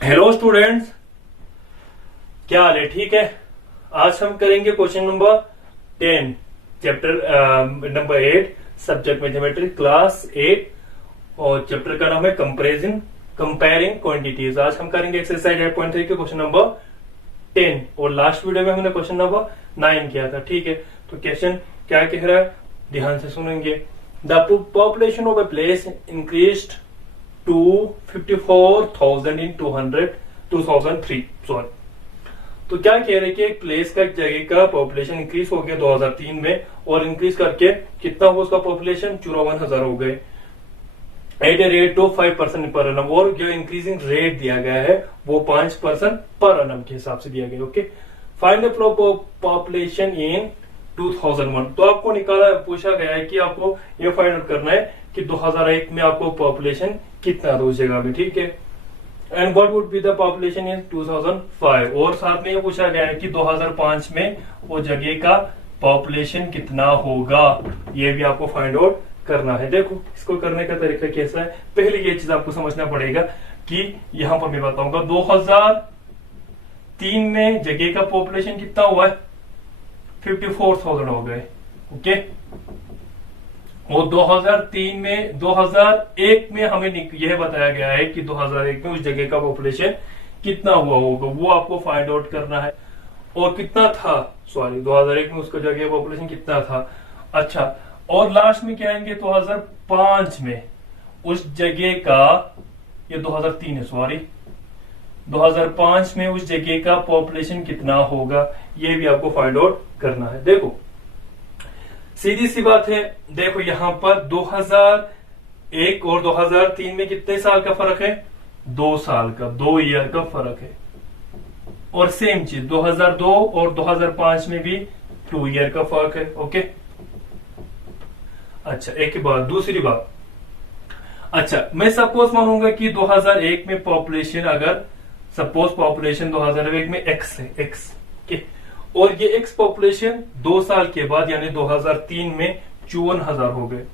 Hello students, क्या हाल है? ठीक है। आज हम करेंगे question number 10, chapter number 8, subject mathematics, class 8, और चैप्टर का नाम है कंपेयरिंग क्वांटिटीज। आज हम करेंगे एक्सरसाइज 8.3 के क्वेश्चन नंबर 10, और लास्ट वीडियो में हमने क्वेश्चन नंबर 9 किया था। ठीक है, तो क्वेश्चन क्या कह रहा है, ध्यान से सुनेंगे। The population of a place increased to 54,000 in 2003। Sorry, तो क्या कह रहे हैं कि एक प्लेस का, एक जगह का पॉपुलेशन इंक्रीज हो गया 2003 में, और इंक्रीज करके कितना हुआ उसका पॉपुलेशन? 54,000 हो गए eight a rate of 5% per annum, और जो इंक्रीजिंग रेट दिया गया है वो 5% पर एनम के हिसाब से दिया गया। Okay, find the population in 2001। तो आपको पूछा गया है कि आपको ये फाइंड आउट करना है कि 2001 में आपको पॉपुलेशन कितना था उस जगह में। ठीक है, and what would be the population इन 2005, और साथ में ये पूछा गया है कि 2005 में वो जगह का पॉपुलेशन कितना होगा, ये भी आपको फाइंड आउट करना है। देखो, इसको करने का तरीका कैसा है, पहले ये चीज आपको समझना पड़ेगा कि यहां पर मैं बताऊंगा 2003 में जगह का पॉपुलेशन कितना हुआ है? 54,000 हो गए। ओके, और 2001 में हमें यह बताया गया है कि 2001 में उस जगह का पॉपुलेशन कितना हुआ होगा, वो आपको फाइंड आउट करना है। और कितना था, सॉरी 2001 में उसका जगह पॉपुलेशन कितना था। अच्छा, और लास्ट में क्या आएंगे 2005 में उस जगह का, ये 2003 है, सॉरी 2005 में उस जगह का पॉपुलेशन कितना होगा, ये भी आपको फाइंड आउट करना है। देखो, सीधी सी बात है। देखो, यहां पर 2001 और 2003 में कितने साल का फर्क है? 2 साल का, 2 ईयर का फर्क है। और सेम चीज 2002 और 2005 में भी 2 ईयर का फर्क है। ओके, अच्छा, एक बात, दूसरी बात, अच्छा मैं सपोज मानूंगा कि 2001 में पॉपुलेशन, अगर सपोज पॉपुलेशन 2001 में एक्स है, एक्स के, और ये एक्स पॉपुलेशन 2 साल के बाद यानी 2003 में 54,000 हो गए।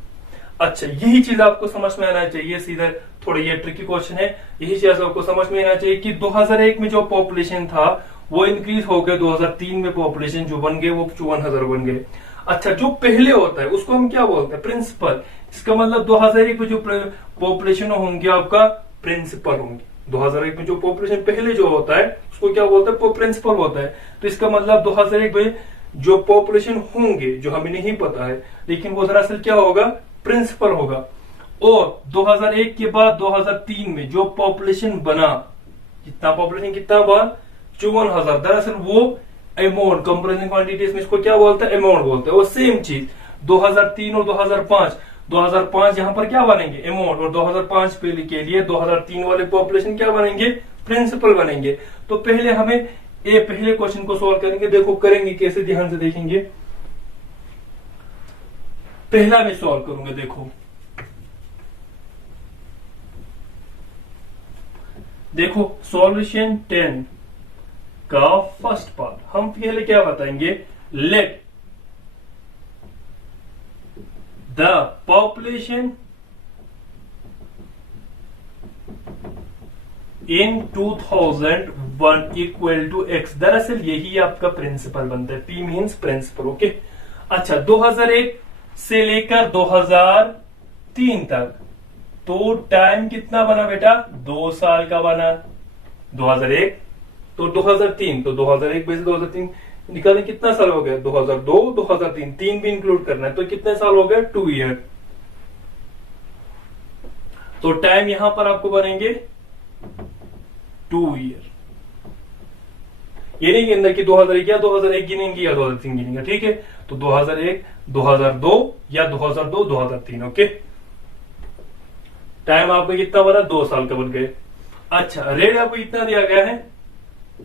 अच्छा, यही चीज आपको समझ में आना चाहिए। सीधा थोड़ा ये ट्रिकी क्वेश्चन है, यही चीज आपको समझ में आना चाहिए कि 2001 में जो पॉपुलेशन था वो इंक्रीज हो गया, 2003 में पॉपुलेशन जो बन गए वो 54,000 बन गए। अच्छा, जो पहले होता है उसको हम क्या बोलते हैं? प्रिंसिपल। इसका मतलब 2001 में जो पॉपुलेशन होंगे आपका प्रिंसिपल होंगे। 2001 में जो पॉपुलेशन पहले जो होता है उसको क्या बोलते हैं? प्रिंसिपल होता है। तो इसका मतलब 2001 में जो पॉपुलेशन होंगे, जो हमें नहीं पता है, लेकिन वो दरअसल क्या होगा? प्रिंसिपल होगा। और 2001 के बाद 2003 में जो पॉपुलेशन बना, कितना पॉपुलेशन कितना हुआ? 54,000। दरअसल वो अमाउंट, कंपेरिजन क्वांटिटीज में इसको क्या बोलते हैं? अमाउंट बोलते हैं। और सेम चीज 2003 और 2005 यहां पर क्या बनेंगे? अमाउंट। और 2005 के लिए 2003 वाले पॉपुलेशन क्या बनेंगे? प्रिंसिपल बनेंगे। तो पहले हमें ये पहले क्वेश्चन को सॉल्व करेंगे। देखो करेंगे कैसे, ध्यान से देखेंगे। पहला मैं सॉल्व करूंगा। देखो सॉल्यूशन 10 का फर्स्ट पार्ट हम पहले क्या बताएंगे? Let the population in 2001 equal to X. दरअसल यही आपका प्रिंसिपल बनता है, P मीन्स प्रिंसिपल। ओके, अच्छा 2001 से लेकर 2003 तक तो टाइम कितना बना बेटा? 2 साल का बना। 2001 तो 2003, तो 2001 में से 2003 निकालें, कितना साल हो गया? 2002, 2003, 3 भी इंक्लूड करना है तो कितने साल हो गया? 2 ईयर। तो टाइम यहां पर आपको बनेंगे 2 ईयर। ये नहीं गिनना कि 2001 या 2001 गिनेंगे या 2003 गिनेंगे। ठीक है, तो 2001, 2002 या 2002, 2003। ओके, टाइम आपको कितना बना? 2 साल का बन गए। अच्छा, रेट आपको कितना दिया गया है?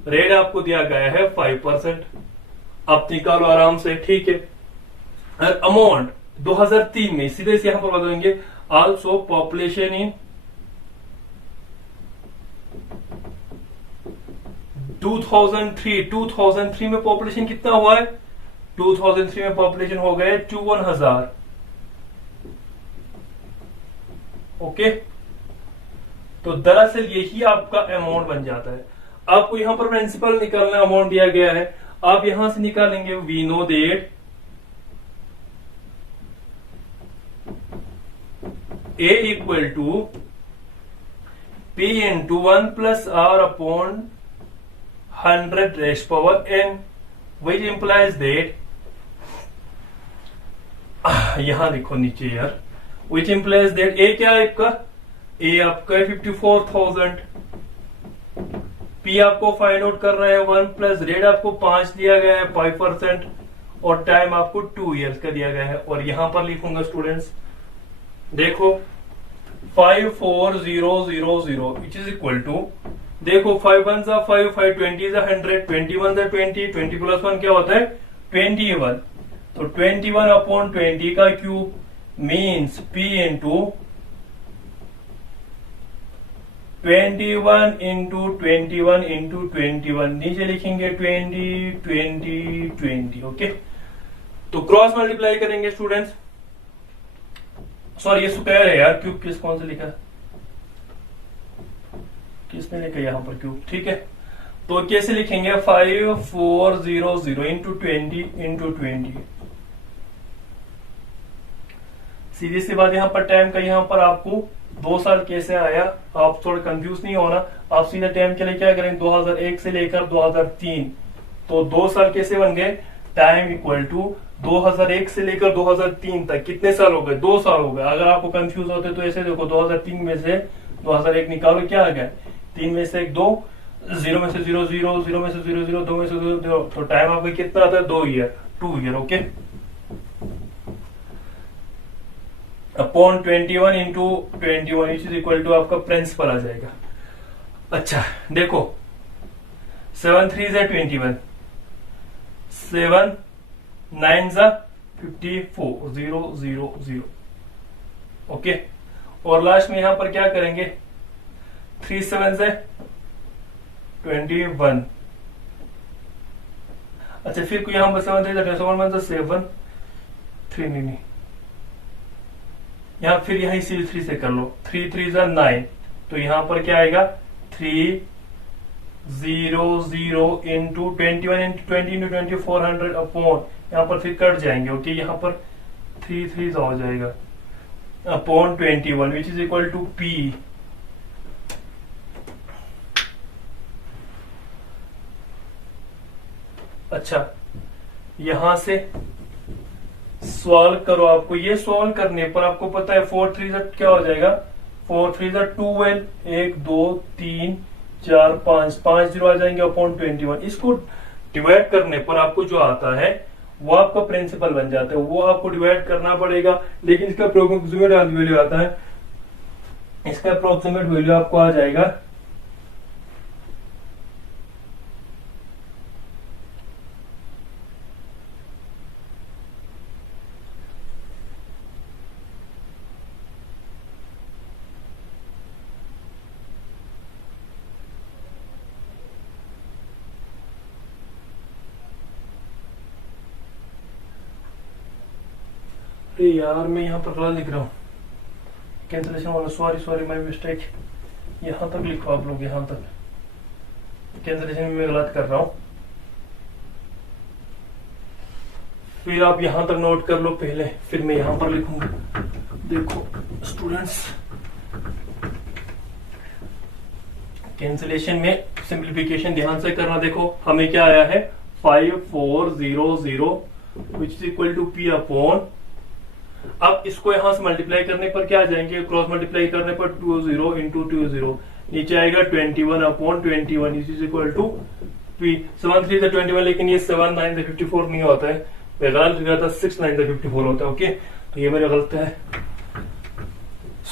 रेट आपको दिया गया है 5%। आप निकालो आराम से। ठीक है, अमाउंट 2003 में सीधे से यहां पर बताएंगे आल्सो पॉपुलेशन इन 2003 में पॉपुलेशन कितना हुआ है? 2003 में पॉपुलेशन हो गए 51,000। ओके, तो दरअसल यही आपका अमाउंट बन जाता है। आपको यहाँ पर प्रिंसिपल निकालना, अमाउंट दिया गया है, आप यहां से निकालेंगे we know that A equal to P into 1 plus R upon 100 raise power n, which implies that, यहां देखो नीचे यार, विच इंप्लाइज दैट A क्या है आपका, A आपका 54,000, P आपको फाइंड आउट करना है 1 प्लस रेट आपको 5 दिया गया है 5%, और टाइम आपको 2 इयर्स का दिया गया है। और यहां पर लिखूंगा स्टूडेंट्स, देखो 54000 विच इज इक्वल टू, देखो 5 1 5 5 20 100 21 20 20 प्लस 1 क्या होता है 21, तो 21 अपॉन 20 का cube means P into 21 into 21 into 21, नीचे लिखेंगे 20 20 20। ओके, तो क्रॉस मल्टीप्लाई करेंगे स्टूडेंट्स, सॉरी ये स्क्वायर है यार, क्यूब किस कौन से लिखा, किसने लिखा यहाँ पर क्यूब, ठीक है। तो कैसे लिखेंगे 5400 इंटू 20 इंटू 20, सीधी सी बात। यहाँ पर टाइम का यहाँ पर आपको 2 साल कैसे आया, आप थोड़ा कंफ्यूज नहीं होना, आप सीधे टाइम के लिए क्या करेंगे 2001 से लेकर 2003, तो 2 साल कैसे बन गए, टाइम इक्वल टू 2001 से लेकर 2003 तक कितने साल हो गए, 2 साल हो गए। अगर आपको कंफ्यूज होते तो ऐसे देखो, 2003 में से 2001 निकालो, क्या आ गया 3 में से 1 2, 0 में से 0 0, 0 में से 0 0, 2 में से 0 0, तो टाइम आपका कितना आता है 2 year, 2 year. Okay, upon 21 into 21 is equal to आपका प्रिंसिपल आ जाएगा। अच्छा देखो 7 3 जा 21, 7 9 जा 54 0 0 0। ओके, और लास्ट में यहां पर क्या करेंगे 3 7 से 21। अच्छा फिर यहां पर 7 3 जा 7 3 नहीं, यहां फिर यहां इसी 3 से कर लो, 3 3 जा 9, तो यहां पर क्या आएगा 3 0 0 इंटू 21 इंटू 20 इंटू 20 400 अपॉन, यहां पर फिर कट जाएंगे। ओके, यहां पर 3 3 हो जाएगा upon 21 which is equal to P। अच्छा यहां से सॉल्व करो, आपको ये सॉल्व करने पर आपको पता है 4 3 क्या हो जाएगा, 4 3 12, 1 2 3 4 5 5 जीरो आ जाएंगे अपॉन 21। इसको डिवाइड करने पर आपको जो आता है वो आपका प्रिंसिपल बन जाता है, वो आपको डिवाइड करना पड़ेगा, लेकिन इसका अप्रोक्सीमेट वैल्यू आता है, इसका अप्रोक्सीमेट वैल्यू आपको आ जाएगा यार मैं यहाँ पर गलत लिख रहा हूँ, कैंसिलेशन वाला, सॉरी सॉरी माय मिस्टेक, यहाँ तक लिखो आप लोग, यहाँ तक कैंसिलेशन में मैं गलत कर रहा हूँ, फिर आप यहाँ तक नोट कर लो पहले, फिर मैं यहाँ पर लिखूंगा। देखो स्टूडेंट्स कैंसिलेशन में सिंप्लीफिकेशन ध्यान से करना, देखो हमें क्या आया है 5400 which is equal to P upon, अब इसको यहां से मल्टीप्लाई करने पर क्या आ जाएंगे, क्रॉस मल्टीप्लाई करने पर 20 इंटू 20, नीचे आएगा 21 upon 21 is equal to P। 7 3 21, लेकिन ये 7 9 54 नहीं होता है, गलत लिखा था, 6 9 54 होता है। ओके, तो ये मेरा गलत है,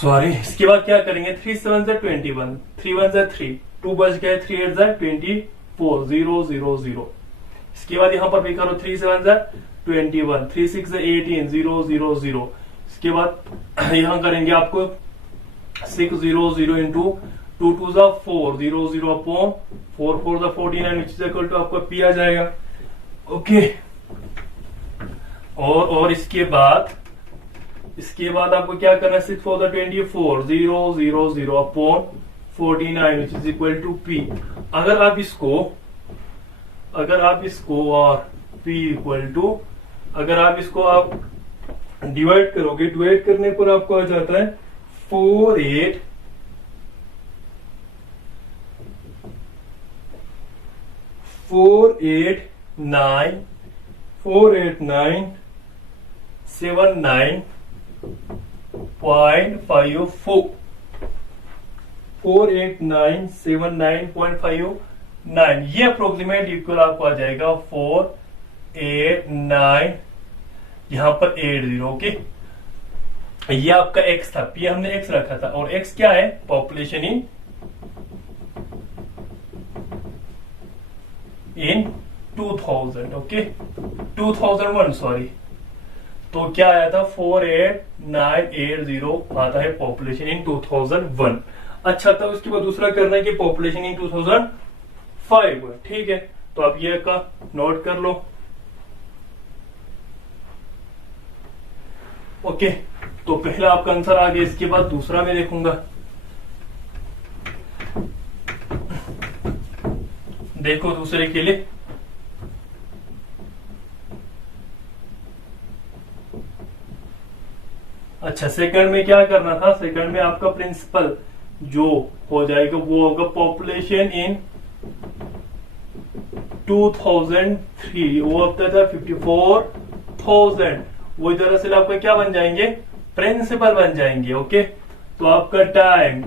सॉरी। इसके बाद क्या करेंगे 3 7 21, 3 1 3, 2 बच गया, 3 8 24 0 0 0। इसके बाद यहाँ पर भी करो 3 7 21, 3 6 18 0 0 0। इसके बाद यहाँ करेंगे आपको 6 0 0 into 2 2 4 0 0 upon 4 4 49 which is equal to आपका P आ जाएगा। ओके, और इसके बाद आपको क्या करना है 6 4 24 0 0 0 upon 49 which is equal to P। अगर आप इसको और P इक्वल टू, अगर आप इसको आप डिवाइड करोगे, डिवाइड करने पर आपको आ जाता है 489,79,79.59, ये अप्रोक्सीमेट इक्वल आपको आ जाएगा 489, यहां पर 80। ओके, ये आपका x था, p हमने x रखा था, और x क्या है? Population in 2000। Okay, 2001 sorry. तो क्या आया था? 48980 आता है पॉपुलेशन इन 2001। अच्छा था, उसके बाद दूसरा करना है कि पॉपुलेशन इन 2005। ठीक है, तो आप ये का नोट कर लो। ओके, तो पहला आपका आंसर आ गया, इसके बाद दूसरा मैं देखूंगा। देखो दूसरे के लिए, अच्छा सेकंड में क्या करना था? सेकंड में आपका प्रिंसिपल जो हो जाएगा वो होगा पॉपुलेशन इन 2003, वो अब तक था 54,000। वो दरअसल आपका क्या बन जाएंगे? प्रिंसिपल बन जाएंगे। ओके, तो आपका टाइम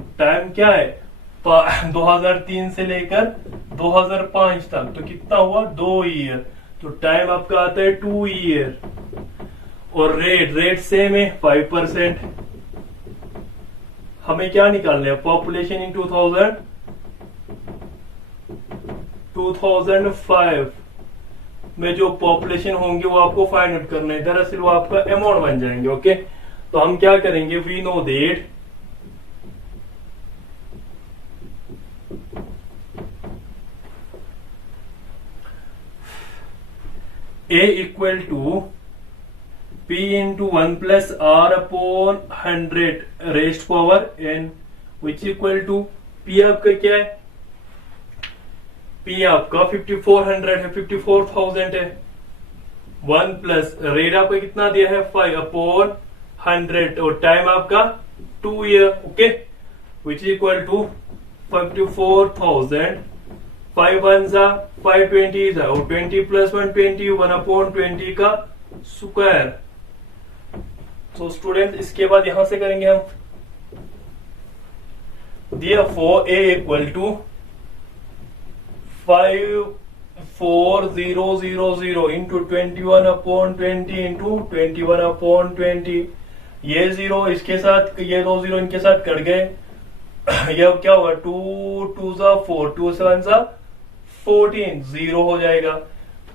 क्या है? 2003 से लेकर 2005 तक, तो कितना हुआ? 2 ईयर। तो टाइम आपका आता है 2 ईयर। और रेट सेम है 5%। हमें क्या निकालना है? पॉपुलेशन इन 2005 में जो पॉपुलेशन होंगे वो आपको फाइंड आउट करना है। दरअसल वो आपका अमाउंट बन जाएंगे। ओके, तो हम क्या करेंगे? We know that A equal to P into 1 plus R upon 100 raised power n, which equal to P आपका क्या है? P आपका 5400 है, 54,000 है। 1 प्लस रेट आपका कितना दिया है? 5 अपॉन 100, और टाइम आपका 2 year. Okay, which equal to 54,000, 5 1 जा 520 जा, और 20 प्लस 120, 1 अपॉन 20 का स्क्वायर। तो स्टूडेंट इसके बाद यहां से करेंगे हम, therefore A equal to 54000 into 21 upon 20 into 21 upon 20। ये जीरो इसके साथ, ये 2 जीरो इनके साथ कट गए। ये अब क्या होगा? 2 2 जा 4, 2 7 जा 14, 0 हो जाएगा।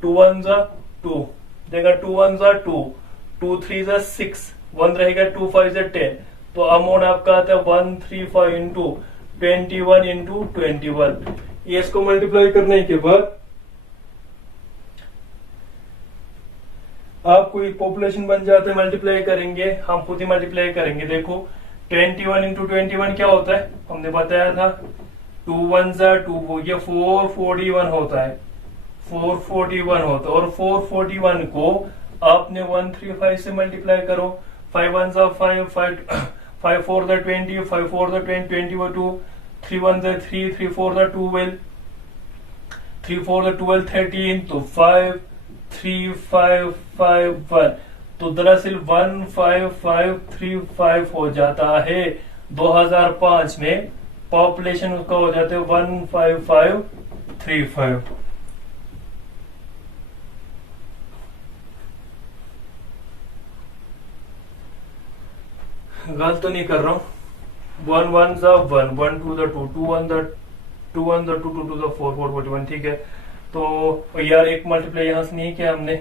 2 1 जा 2, देखा 2 1 जा 2, 2 3 जा 6, 1 रहेगा, 2 5 जा 10। तो अमाउंट आपका आता है 135 इंटू 21 इंटू 21। ये इसको मल्टीप्लाई करने के बाद आपको एक पॉपुलेशन बन जाता है। मल्टीप्लाई करेंगे, हम खुद ही मल्टीप्लाई करेंगे। देखो 21 इंटू 21 क्या होता है? हमने बताया था 2 1 जा 2, ये 441 होता है, 441 होता है। और 441 को आपने 135 से मल्टीप्लाई करो। 5 1 जा 5, 5 4 जा 20, 5 4 जा 20, 20 2, 3 1 जा 3, 3 4 जा 12, 3 4 जा 12, 13, तो 5 3 5 5 1, तो दरअसल 15535 हो जाता है। 2005 में पॉपुलेशन उसका हो जाता है 15535। गलत तो नहीं कर रहा हूं। 1 1 जा 1, 1 2 जा 2, 2 1 जा 2, 1 जा 2, 2 2 जा 4, 4 41। ठीक है, तो यार एक मल्टीप्लाई यहां से नहीं किया हमने।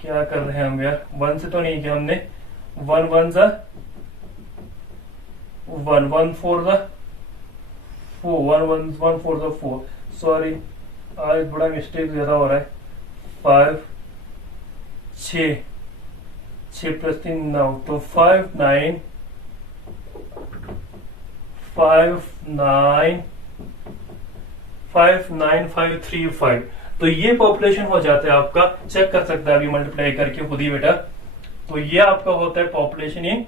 क्या कर रहे हैं हम यार? 1 से तो नहीं किया हमने। 1 1 जा 1, 1 4 जा 4, 1 1 1 4 जा 4। सॉरी, आज बड़ा मिस्टेक ज्यादा हो रहा है। 5 6 6 प्लस 3 9, तो 5 9 59535 तो ये पॉपुलेशन हो जाता है आपका, चेक कर सकता है अभी मल्टीप्लाई करके खुद ही बेटा। तो ये आपका होता है पॉपुलेशन इन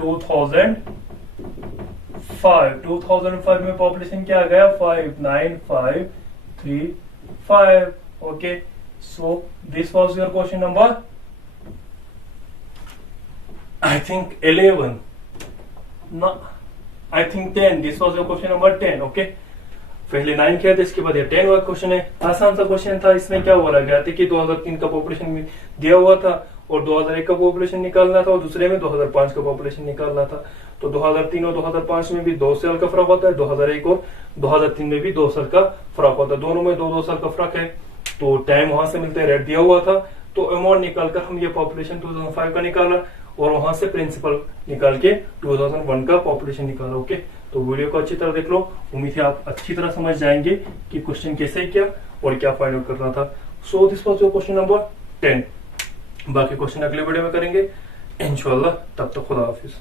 2005 में पॉपुलेशन क्या आ गया 59535। Okay, so this was your question number I think 11, no, I think 10. This was your question number 10. Okay, पहले 9 किया था, इसके बाद ये 10 वाला क्वेश्चन है। आसान सा क्वेश्चन था। इसमें क्या बोला गया था कि 2003 का पॉपुलेशन दिया हुआ था और 2001 का पॉपुलेशन निकालना था और दूसरे में 2005 का पॉपुलेशन निकालना था। तो 2003 और 2005 में भी 2 साल का फर्क होता है, 2001 और 2003 में भी 2 साल का फर्क होता है, दोनों में 2-2 साल का फर्क है। तो टाइम वहां से मिलते हैं, रेट दिया हुआ था, तो अमाउंट निकालकर हम ये पॉपुलेशन 2005 का निकाला और वहां से प्रिंसिपल निकाल के 2001 का पॉपुलेशन निकाला। ओके, तो वीडियो को अच्छी तरह देख लो, उम्मीद है आप अच्छी तरह समझ जाएंगे कि क्वेश्चन कैसे किया और क्या फाइंड आउट करना था। So this was your question number 10। बाकी क्वेश्चन अगले वीडियो में करेंगे इंशाल्लाह। तब तक खुदा हाफिज।